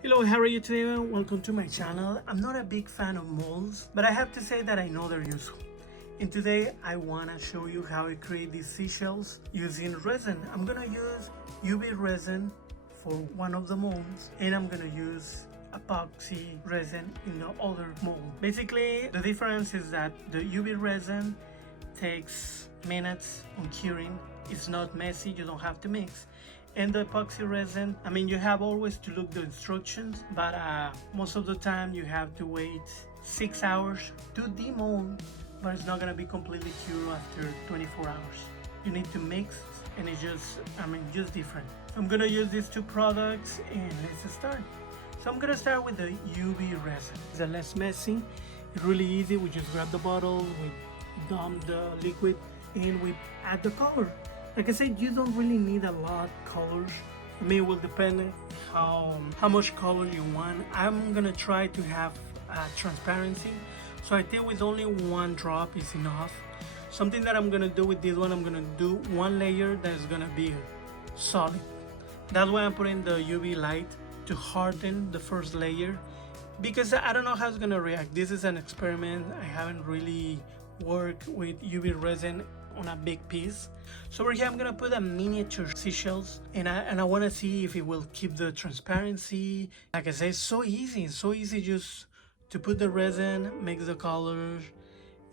Hello, how are you today? Welcome to my channel. I'm not a big fan of molds, but I have to say that I know they're useful. And today I want to show you how I create these seashells using resin. I'm going to use UV resin for one of the molds, and I'm going to use epoxy resin in the other mold. Basically, the difference is that the UV resin takes minutes on curing. It's not messy, you don't have to mix. And the epoxy resin, I mean, you have always to look the instructions, but most of the time you have to wait 6 hours to demold, but it's not gonna be completely cured after 24 hours. You need to mix, and it's just, just different. I'm gonna use these two products, and let's start. So I'm gonna start with the UV resin. It's less messy, it's really easy. We just grab the bottle, we dump the liquid, and we add the color. Like I said, you don't really need a lot colors. I mean, it will depend how much color you want. I'm gonna try to have transparency, so I think with only one drop is enough. Something that I'm gonna do with this one, I'm gonna do one layer that is gonna be solid. That's why I'm putting the UV light to harden the first layer, because I don't know how it's gonna react. This is an experiment. I haven't really worked with UV resin on a big piece. So over here I'm gonna put a miniature seashells, and I want to see if it will keep the transparency. Like I said, it's so easy just to put the resin, mix the colors,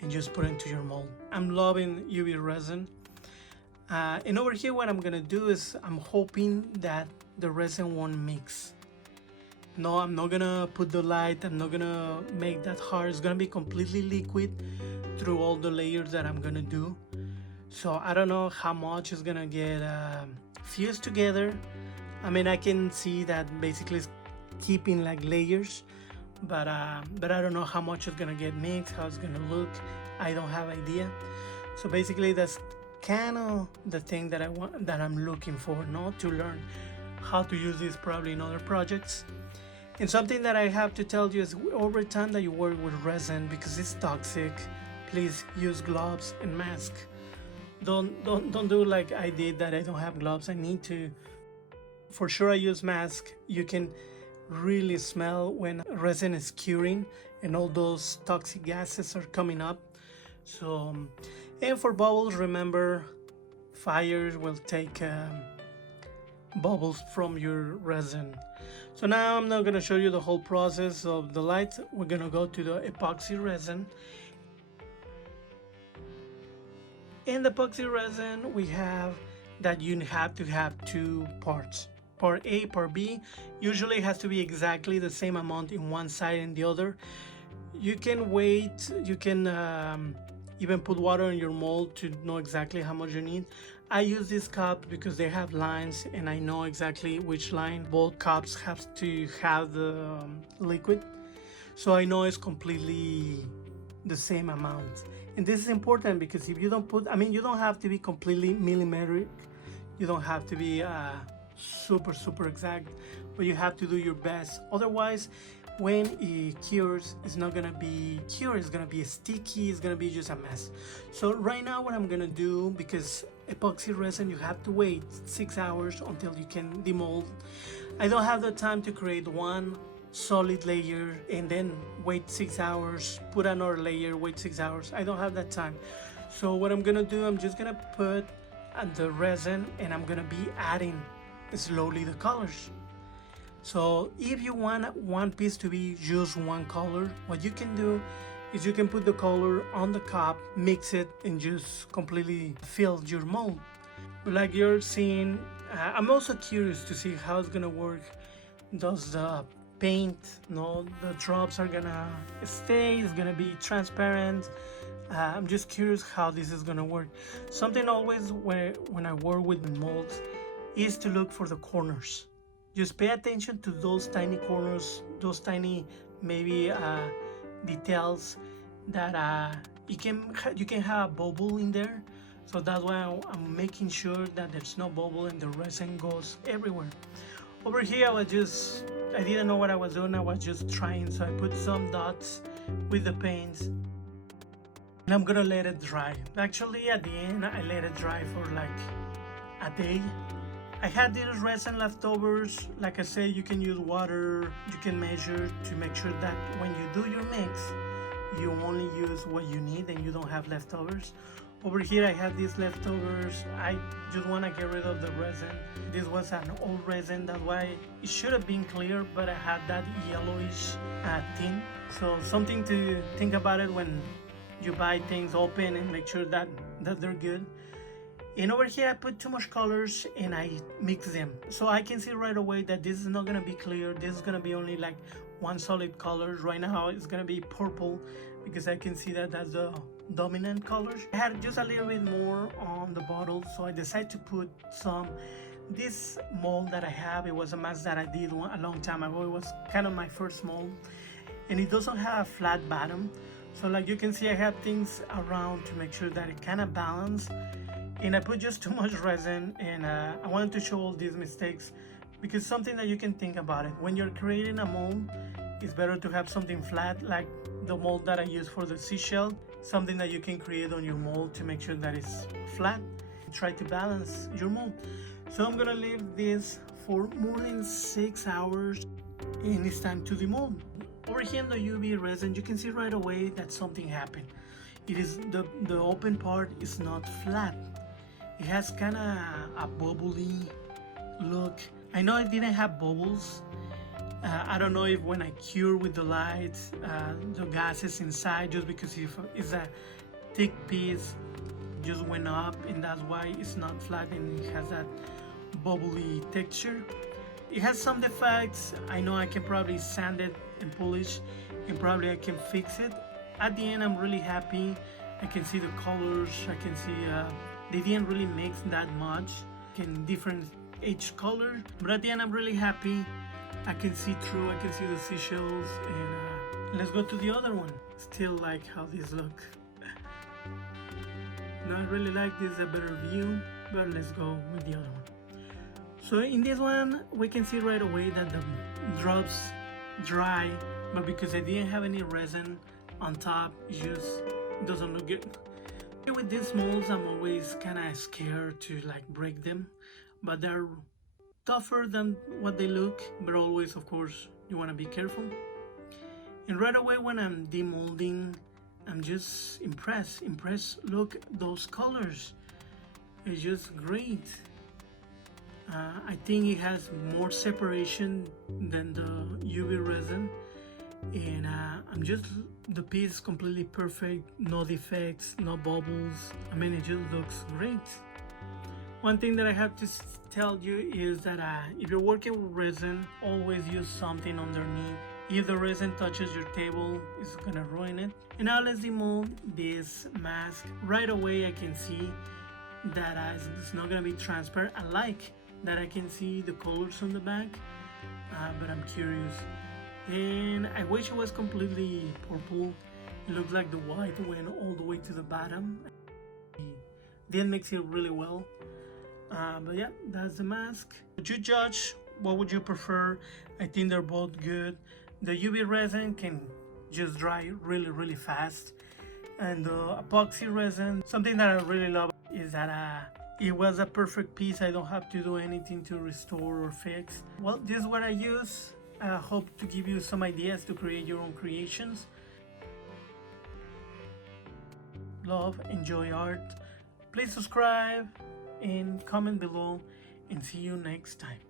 and just put it into your mold. I'm loving UV resin. And over here what I'm gonna do is I'm hoping that the resin won't mix. No, I'm not gonna put the light, I'm not gonna make that hard. It's gonna be completely liquid through all the layers that I'm gonna do. So I don't know how much is gonna get fused together. I mean, I can see that basically it's keeping like layers, but I don't know how much is gonna get mixed, how it's gonna look. I don't have idea. So basically that's kind of the thing that I want, that I'm looking for, not to learn how to use this probably in other projects. And something that I have to tell you is, over time that you work with resin, because it's toxic, please use gloves and mask. Don't do like I did, that I don't have gloves. I need to. For sure I use mask. You can really smell when resin is curing and all those toxic gases are coming up. So, and for bubbles, remember, fires will take bubbles from your resin. So now I'm not gonna show you the whole process of the light. We're gonna go to the epoxy resin. In the epoxy resin, we have that you have to have two parts. Part A, part B. Usually it has to be exactly the same amount in one side and the other. You can wait, you can even put water in your mold to know exactly how much you need. I use this cup because they have lines, and I know exactly which line both cups have to have the liquid. So I know it's completely the same amount. And this is important because if you don't put, I mean, you don't have to be completely millimetric, you don't have to be super exact, but you have to do your best. Otherwise, when it cures, it's not gonna be cured, it's gonna be sticky, it's gonna be just a mess. So right now what I'm gonna do, because epoxy resin you have to wait 6 hours until you can demold, I don't have the time to create one solid layer and then wait 6 hours, put another layer, wait 6 hours. I don't have that time. So what I'm gonna do, I'm just gonna put the resin, and I'm gonna be adding slowly the colors. So if you want one piece to be just one color, what you can do is you can put the color on the cup, mix it, and just completely fill your mold. But like you're seeing, I'm also curious to see how it's gonna work. Does the paint, no, the drops are gonna stay, it's gonna be transparent. I'm just curious how this is gonna work. Something always when I work with molds is to look for the corners. Just pay attention to those tiny corners, those tiny maybe details that you can have a bubble in there. So that's why I'm making sure that there's no bubble and the resin goes everywhere. Over here I didn't know what I was doing, I was just trying, so I put some dots with the paints, and I'm gonna let it dry. Actually at the end I let it dry for like a day. I had these resin leftovers. Like I say, you can use water, you can measure to make sure that when you do your mix, you only use what you need and you don't have leftovers. Over here I had these leftovers. I just want to get rid of the resin. This was an old resin, that's why it should have been clear, but I had that yellowish tint. So something to think about it when you buy things open, and make sure that they're good. And over here I put too much colors and I mix them. So I can see right away that this is not gonna be clear. This is gonna be only like one solid color. Right now it's gonna be purple because I can see that that's the dominant color. I had just a little bit more on the bottle, so I decided to put some. This mold that I have, it was a mask that I did a long time ago. It was kind of my first mold, and it doesn't have a flat bottom. So like you can see, I have things around to make sure that it kind of balanced. And I put just too much resin, and I wanted to show all these mistakes because something that you can think about it when you're creating a mold, it's better to have something flat like the mold that I use for the seashell, something that you can create on your mold to make sure that it's flat. Try to balance your mold. So I'm gonna leave this for more than 6 hours, and it's time to demold. Over here in the UV resin, you can see right away that something happened. It is the open part is not flat. It has kind of a bubbly look. I know it didn't have bubbles. I don't know if when I cure with the lights, the gases inside, just because if it's a thick piece, just went up, and that's why it's not flat and it has that bubbly texture. It has some defects. I know I can probably sand it and polish, and probably I can fix it. At the end, I'm really happy. I can see the colors. I can see they didn't really mix that much in different each color, but at the end I'm really happy. I can see through. I can see the seashells, and let's go to the other one. Still like how these look. Not really like this, a better view, but let's go with the other one. So in this one we can see right away that the drops dry, but because I didn't have any resin on top, it just doesn't look good. With these molds, I'm always kind of scared to like break them, but they're tougher than what they look. But always, of course, you want to be careful. And right away when I'm demolding, I'm just impressed. Look, those colors, it's just great. I think it has more separation than the UV resin, and the piece is completely perfect, no defects, no bubbles. I mean, it just looks great. One thing that I have to tell you is that if you're working with resin, always use something underneath. If the resin touches your table, it's gonna ruin it. And now let's demold this mask. Right away I can see that it's not gonna be transparent. I like that I can see the colors on the back, but I'm curious. And I wish it was completely purple. It looks like the white went all the way to the bottom. Didn't mix it really well, but yeah, that's the mask. Would you judge? What would you prefer? I think they're both good. The UV resin can just dry really fast, and the epoxy resin, something that I really love is that it was a perfect piece. I don't have to do anything to restore or fix. Well, this is what I use. I hope to give you some ideas to create your own creations. Love, enjoy art. Please subscribe and comment below, and see you next time.